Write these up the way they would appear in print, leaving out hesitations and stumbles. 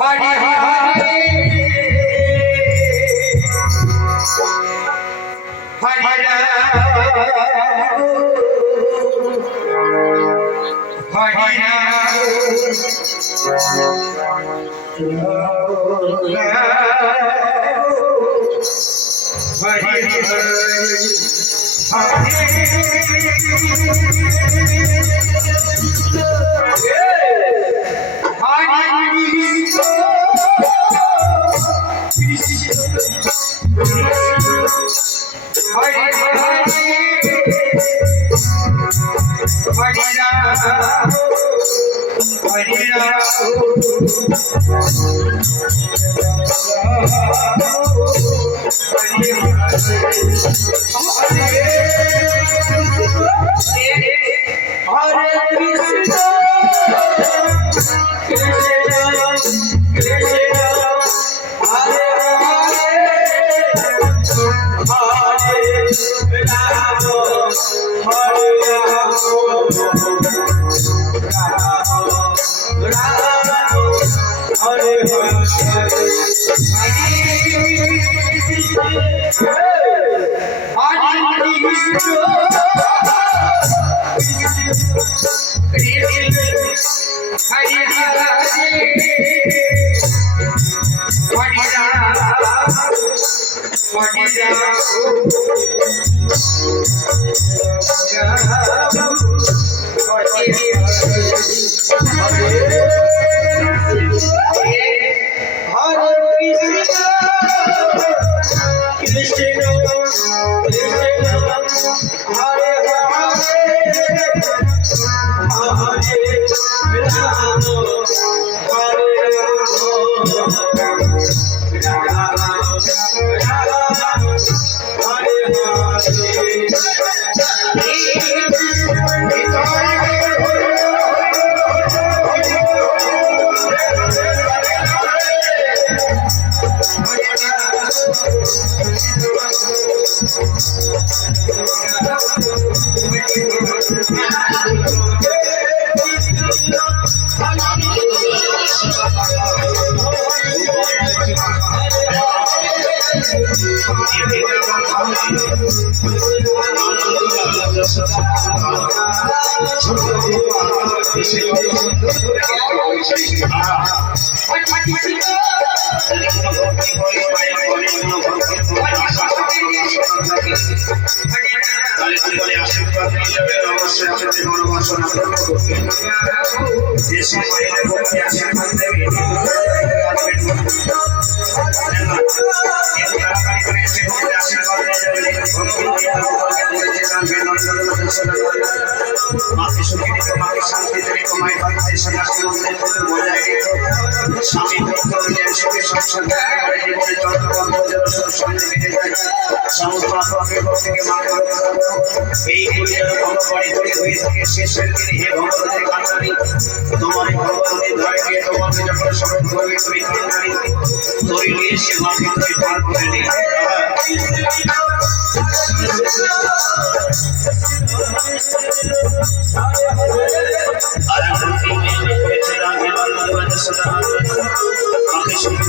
Hare Hare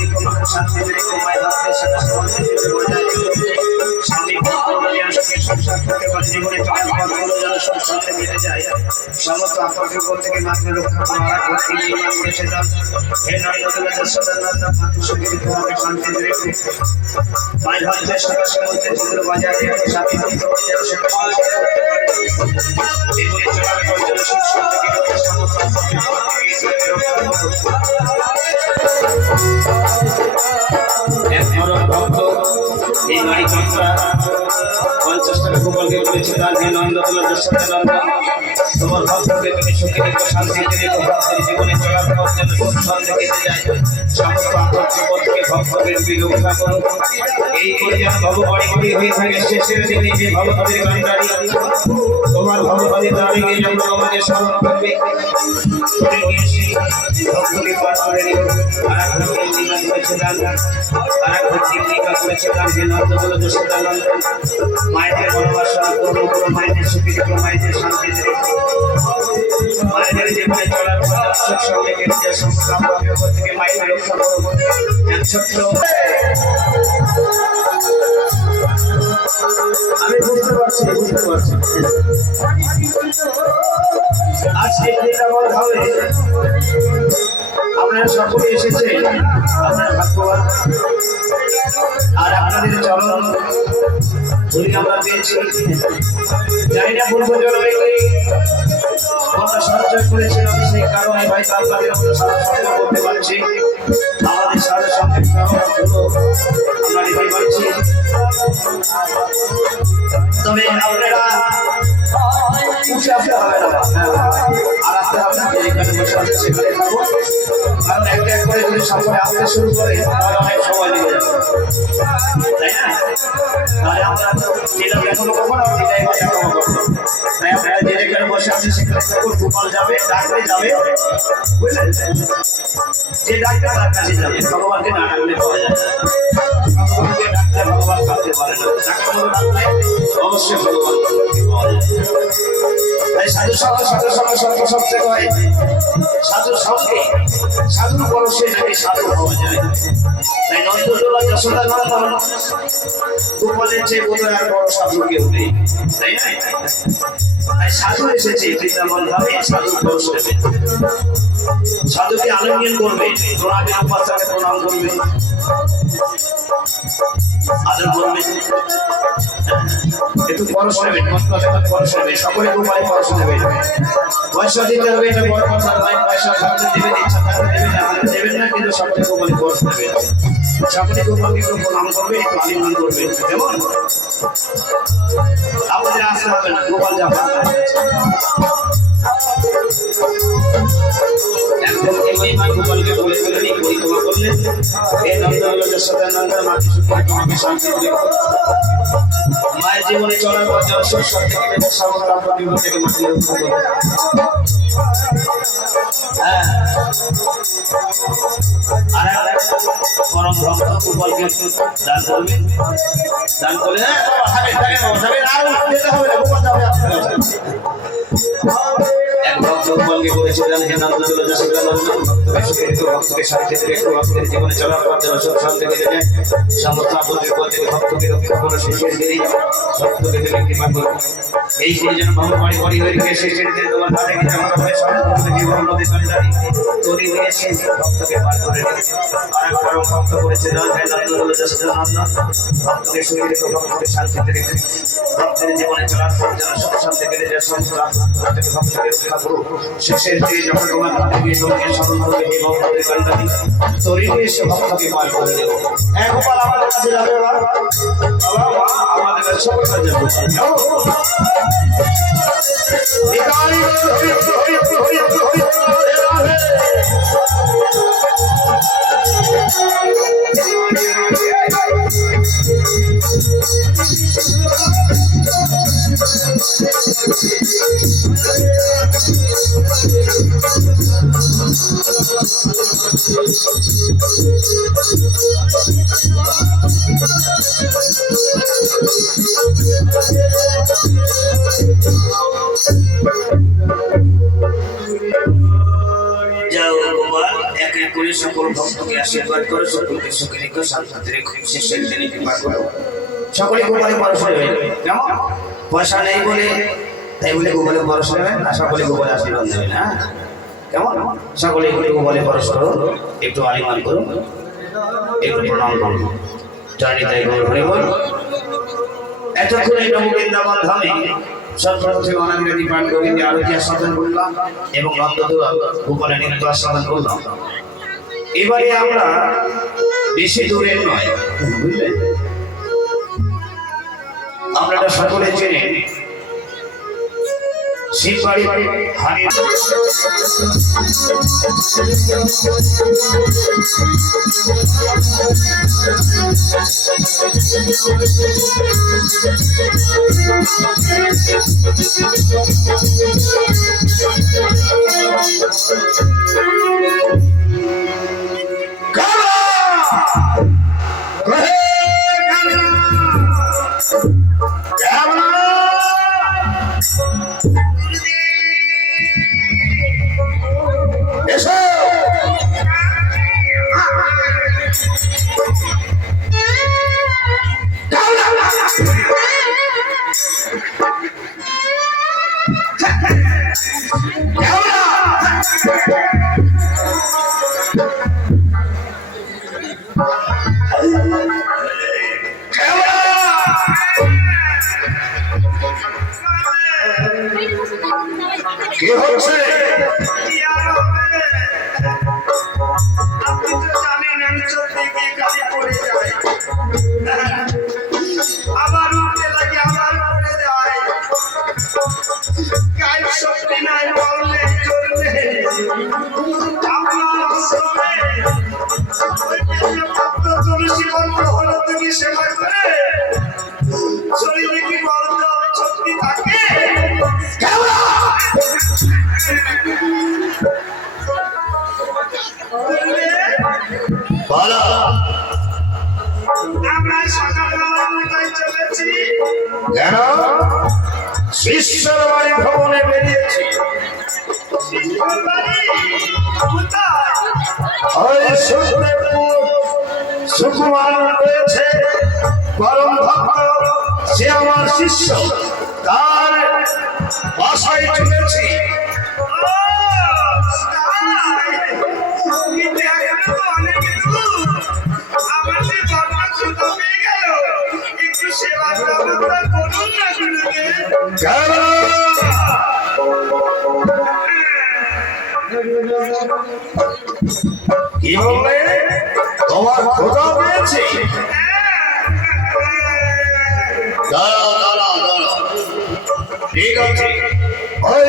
সুখী তোমাকে শান্তি দেবে তোমায় ধরতে সাথে সমাজে বজায় স্বামী সংসার করতে পারে জীবনে চলার পথগুলো যেন সংসারতে মিলে যায় সমস্ত আপদের থেকে মাত্র রক্ষা করা ভক্তি নির্মাণ করেছে হে নন্দগুলো যশোদানন্দ সুখী তোমাকে শান্তি দেবে মায়ের ধরতে সাথে সমাজে চন্দ্র বাজার স্বামী ভক্ত হয়ে যেন সেটা সংসার করতে পারে জীবনে চলার পথ যেন সংসার থেকে সমস্ত এক মরণ ভক্ত এই নারী কন্যা 50 টাকা গোপালকে বলেছে তার হে নন্দগুলো যশোদানন্দ তোমার ভক্তকে তুমি সুখী রেখো শান্তিতে রেখো ভক্তের জীবনে চলার পথ যেন সুসন্দেহে কেটে যায় সমস্ত আপদকে ভক্তকে তুমি রক্ষা করো এই করে যেন ভববাড়ি হয়ে থাকে শেষের দিনে যে ভববাড়ির কান্ডারি তোমার ভববাড়ি দাঁড়িয়ে গিয়ে যখন আমাকে স্মরণ করবে ভক্তকে পাঠ করে নিল আর এক ভক্তি নির্মাণ করেছে তার হে নন্দগুলো যশোদানন্দ মায়েদের ভালোবাসা করবো মায়েদের সুখী রেখো মায়েদের শান্তি রেখো মায়েদের জীবনে চলার সঙ্গে কেটে সংগ্রাম থেকে মায়ের রক্ষা করবো এক ছোট্ট আমি বুঝতে পারছি আজকে বৃন্দাবন হবে আপনারা সকলে এসেছেন আপনারা ভাগ্যবান আর আপনাদের চরণ ধরে আমরা পেয়েছি জানি না পূর্ব জন্মে আমরা সঞ্চয় করেছিলাম সেই কারণে হয়তো আপনাদের আমরা সারা সঙ্গে করতে পারছি আমাদের সারা সঙ্গে আমরা নিতে পারছি তবে আপনারা উঠে আসতে হবে না আর আসতে হবে না যেখানে বসে আছে সেখানে থাকবো কারণ একটা এক করে যদি সকলে আসতে শুরু করে তাহলে অনেক সময় লেগে যাবে তাই না তাহলে আমরা যেটা এখনো কখনো সেটাই এখনো কখনো তাই আপনারা যে যেখানে বসে আছে সেখানে থাকুন গোপাল যাবে ডাকলে যাবে বুঝলেন যে ডাক্তার তার কাছে যাবে ভগবানকে না ডাকলে পাওয়া যায় ভগবানকে ডাকলে ভগবান কাঁদতে পারে না ডাক্তার ডাকলে অবশ্যই ভগবান পাওয়া যায় তাই সাধু সবচেয়ে হয় সাধুর সঙ্গে সাধুর পরশে নাকি সাধু হওয়া যায় তাই নন্দদোলা যশোদানন্দন গোপালের চেয়ে বোধ আর বড় সাধু কেউ নেই তাই না তাই সাধু এসেছে বৃন্দাবন ধামে সাধুর পরশ নেবে সাধুকে আলিঙ্গন করবে প্রণামী উপাসকে প্রণাম করবে আদর করবে একটু পরশ নেবেন পরশ নেবেন সকলে গোপালে পরশ নেবেন পয়সা দিতে হবে এটা বড় কথা নয় পয়সা থাকলে দেবেন ইচ্ছা থাকলে দেবেন না কিন্তু সকলে গোপালে পরশ নেবেন সকলে গোপালকে একটু প্রণাম করবে একটু আলিঙ্গন করবে কেমন আপনাদের আসতে হবে না গোপাল যাবেন গোপালকে বলে পরিক্রমা করলেন এই নন্দগুলো যশোদানন্দ মাকে সুখী তোমাকে শান্তি রেখো মায়ের জীবনে চলার পর সংসার থেকে সমস্ত বিপদ থেকে মাকে রক্ষা করো আর পরম ভক্ত গোপালকে দান করবেন দান করলে এক ভক্ত গোপালকে বলেছিলেন হে নন্দগুলো যশোদানন্দ ভক্তকে শান্তি রেখো ভক্তের জীবনে চলার পর যেন শান্তি মিলে যায় সমস্ত আপদের থেকে ভক্তকে রক্ষা করো শেষের দিনে ভক্তকে তুমি কৃপা করো এই করে যেন ভগবান বাড়ি হয়ে গিয়ে শেষের দিনে তোমার হাতে গিয়ে আমরা জীবন নদী কান্ডারি তৈরি হয়েছে ভক্তকে পার করে আর এক পরম ভক্ত করেছে হে নন্দগুলো যশোদানন্দ ভক্তকে সুখী রেখো ভক্তকে শান্তিতে রেখো ভক্তের জীবনে চলার পর যেন শান্তি মিলে যায় সমস্ত আপদের ভক্তকে রক্ষা করো শেষের দিনে যখন তোমার হাতে গিয়ে তোমাকে স্মরণ করবে হে ভক্তকে কান্ডারি তৈরি হয়ে এসে ভক্তকে পার করে দেবো গোপাল আমাদের কাছে যাবে বাবা মা আমাদের কাছে সকল কাছে যাবে যাও গোপাল এক এক করে সকল সকল ভক্তকে আশীর্বাদ করো, সকলকে সুখে রেখো, সাথে রেখো, শেষের দিনে কৃপা করো। সকলে গোপালে পরশ নেবেন, কেমন? পয়সা নেই বলে তাই বলে গোপালে পরশ নেবেন না, সকলে গোপালে আশীর্বাদ নেবেন। হ্যাঁ কেমন? সকলে একটু গোপালে পরশ করো, একটু আলিমান করো, একটু প্রণাম করো। জানি তাই গৌর হরে বল। এতক্ষণ এই নব বৃন্দাবন ধামে সর্বপ্রথমে অনাবিরাদি প্রাণ গোবিন্দে আরতি আস্বাদন করলাম এবং নন্দদুলা গোপালে নৃত্য আস্বাদন করলাম। এবারে আমরা বেশি দূরের নয়, বুঝলেন, আমরা সকলে চেনে শিববাড়ি হানি কি হচ্ছে? আপনি তো জানেন আমি চলতে গিয়ে গাড়ি পড়ে যাই, আবার উঠতে লাগে, আবার পড়ে যায়, গায়ের শক্তি নাই, বললে চললে আপনার আশ্রমে তুলসী মন্ত্র হলো তুমি সেবা করে শরীরে কি বলতো শক্তি থাকে? আমরা সকালবেলা কোথায় চলেছি? কেন? শিষ্যর বাড়ি ভ্রমণে বেরিয়েছি। ওই সুকুমার রয়েছে পরম ভক্ত, সে আমার শিষ্য, তার বাসায় চলেছি। কি বললে? তোমার খোঁজা পেয়েছি? ঠিক আছে, ওই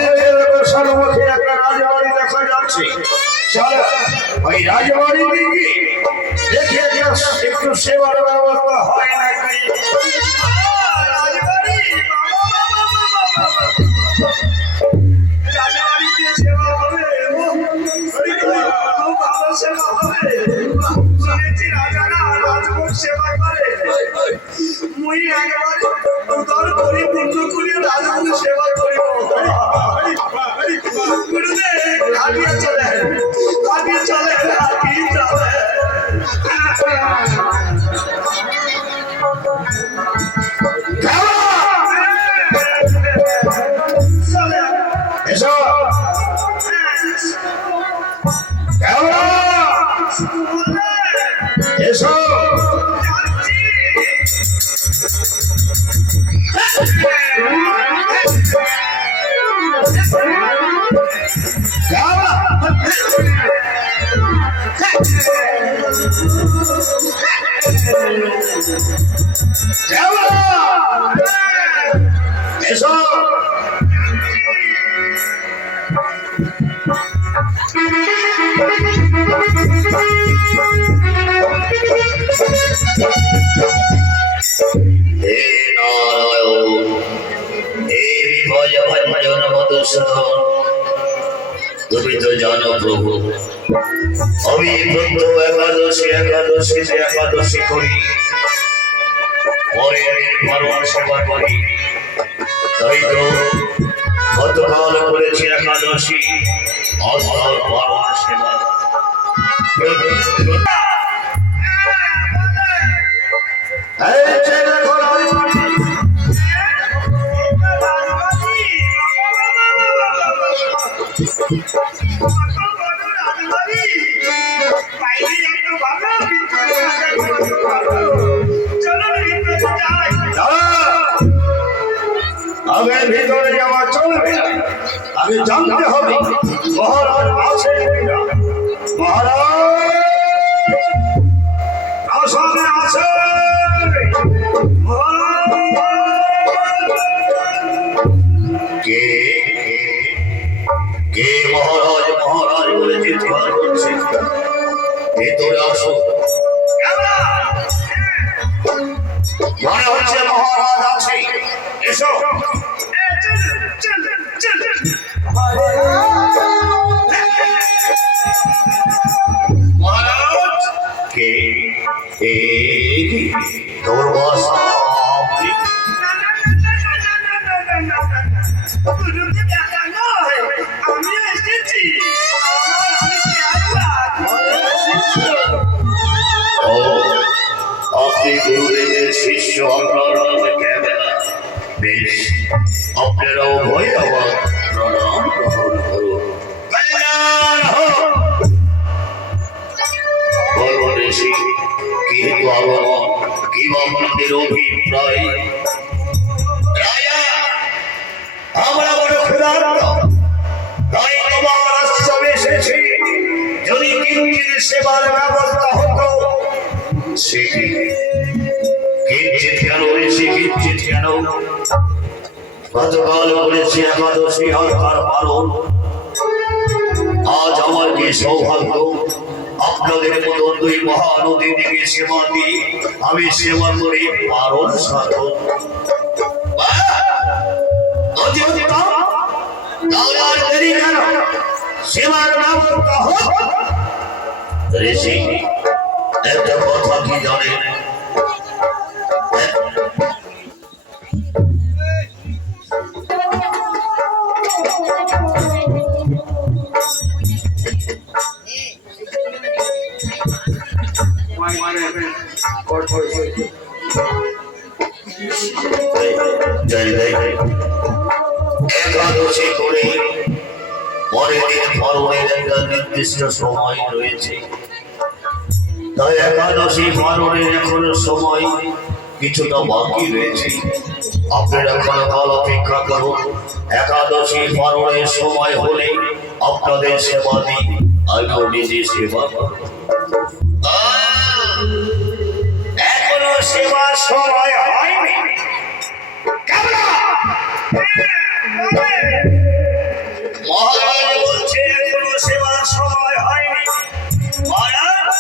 সর্বমুখী একটা রাজবাড়ি দেখা যাচ্ছে, চলো ওই রাজবাড়ি দিকে দেখে একটু সেবার ব্যবস্থা হয় নাকি। সেবা করে মুই একবার উদর করি পূর্ণ করি রাজগুরু সেবা করি। গুরুদেব হাঁটিয়ে চলে, হাঁটিয়ে চলে, হাঁটিয়ে চলে। এসো এসো এসো তুমি তো জানো প্রভু, আমি প্রত্যহ একাদশীতে একাদশী করি, পরে ভগবান সেবা করি। তাই তো গতকাল করেছি একাদশী, অর্থাৎ ভগবান সেবা। এই যে দেখো রাজবাড়ি। আগে ভিতরে যাওয়া চলবে না, আগে জানতে হবে মহারাজ আছে কিনা। মহারাজ আসামে আছে। কে কে মহারাজ মহারাজ বলে চিৎকার করছে? ভেতরে আসো। মনে হচ্ছে মহারাজ আছে, এসো। মহারাজ কে তোর বাসা? আপনি গুরুদেবের শিষ্য, আপনার নামে ক্যামেরা। বেশ, আপনারাও ভয় আমার প্রণাম গ্রহণ করুন। বলুন ঋষি, কিন্তু আগমন কি আপনাদের অভিপ্রায়? আমরা বড় ক্ষুধার্ত, তাই তোমার আশ্রমে এসেছি। যদি কিঞ্চিৎ সেবার ব্যবস্থা হতো। সেটি কিঞ্চিৎ কেন ঋষি, কিঞ্চিৎ কেন? গতকাল বলেছি একাদশী আর তার পালন। আজ আমার কি সৌভাগ্য, আপনাদের মতো দুই মহানদী থেকে সেবা দিই, আমি সেবা করি পালন সাধন। সেবার ব্যবস্থা হোক। ঋষি একটা কথা কি জানেন? একাদশী করে পরের দিন পালনের একটা নির্দিষ্ট সময় রয়েছে। তাই একাদশী পালনের এখনো সময় কিছুটা বাকি রয়েছে। আপনারা কাল অপেক্ষা করুন, একাদশী পালনের সময় হলে আপনাদের সেবা দিই, আমিও নিজে সেবা করব। এখনো সেবার সময় হয়নি। মহারাজ বলছে এখনো সেবার সময় হয়নি। মহারাজ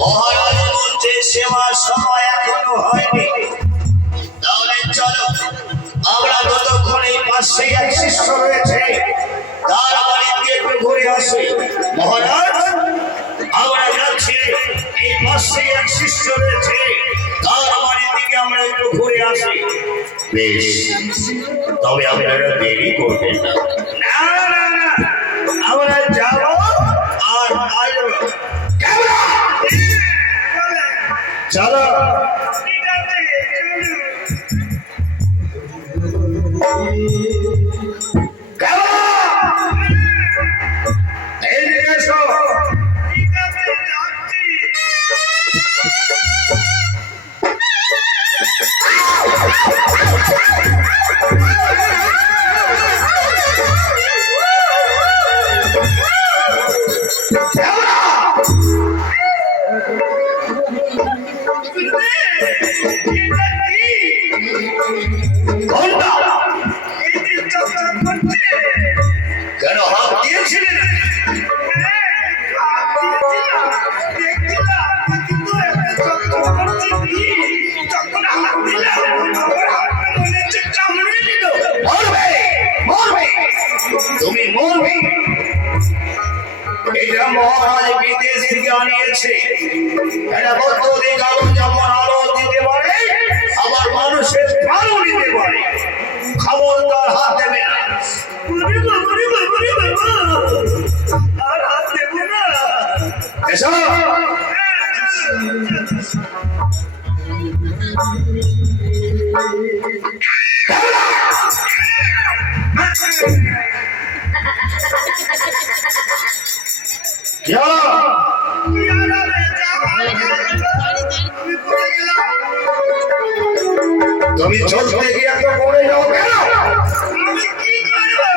মহারাজ বলছে সেবার সময় এখনো হয়নি। তাহলে চলো, আমরা যতক্ষণ এই পাশে এক শিষ্য রয়েছে তার বাড়িতে একটু ঘুরে আসি। মহারাজ আমরা যাচ্ছি, এই পাশে এক শিষ্য রয়েছে তার বাড়ির দিকে আমরা একটু ঘুরে আসি। বেশ, তবে আপনারা দেরি করবেন না। আমরা যাব আর আসব। চলো। কেন হাত দিয়েছিলেন? তুমি মরবে। মহারাজ বিদেশ থেকে আনিয়েছে এটা বৈদ্যুতিক আলো যেমন আলো দিতে পারে আবার মানুষের প্রাণও দিতে পারে খবরদার হাত দেবে না আর হাত দেবো না। এসো তুমি চলতে গিয়ে তো পড়ে যাও কেন আমি কি করবো?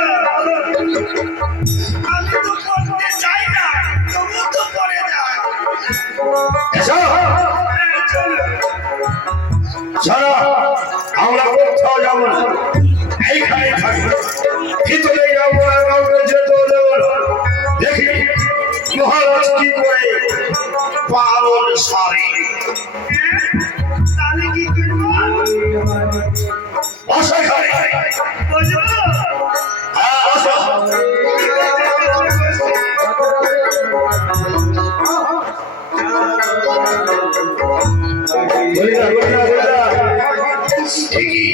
আমি তো পড়তে চাই না, তবু তো পড়ে যায়। এসো চলো আমরা কোথাও যাবো না এইখানে থাকবো ভিতরে যাবো না কাউকে যেতে দেবো না দেখি মহারাজ কি করে পালন সারে তাহলে কি করবো? অসাধারণ বুঝবো? ঠিকই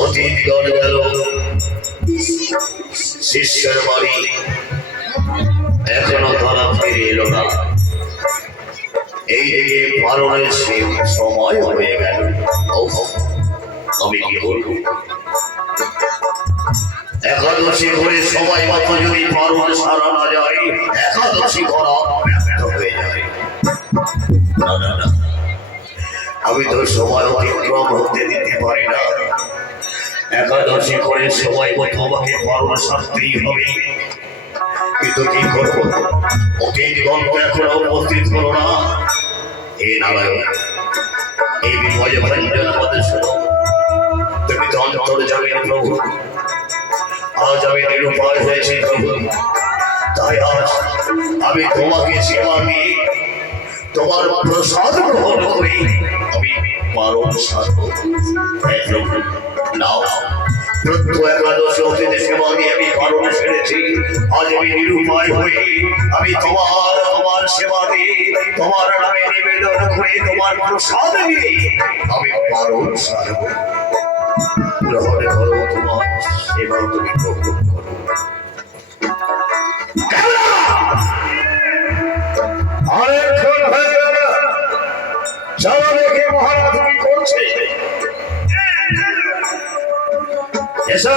অতীত গড় গেল শিষ্যের বাড়ি এখনো তারা ফিরে এলো না এই দিকে পালনের সময় হয়ে গেল আমি কি বলবো একাদশী করে সময় মতো যদি পালন সারা না যায় একাদশী করা ব্যর্থ হয়ে যায় না না না আমি তো সময় অতিক্রম হতে দিতে পারি না একাদশী করে সময় মতো আমাকে পালন সারতেই হবে কিন্তু কি করবো অতীত গল্প এখনো উপস্থিত হলো না হে নারায়ণ এই বিপদে ভঞ্জন আমাদের শোনো তুমি তো অন্তর যাবে প্রভু আজ আমি নিরুপায় হয়েছি প্রভু তাই আজ আমি তোমাকে সেবা দিয়ে তোমার প্রসাদ গ্রহণ করি আমি পালন সারব নাও প্রত্যহ একাদশী অতীতে সেবা দিয়ে আমি পালন সেরেছি আজ আমি নিরুপায় হয়ে আমি তোমার সেবা দিয়ে তোমার নামে নিবেদন করে তোমার প্রসাদ দিয়ে আমি পালন সারব গ্রহণ করো তোমার সেবা তুমি গ্রহণ করো অনেকক্ষণ হয়ে গেল চলো দেখে মহারাজ কি করছে এসো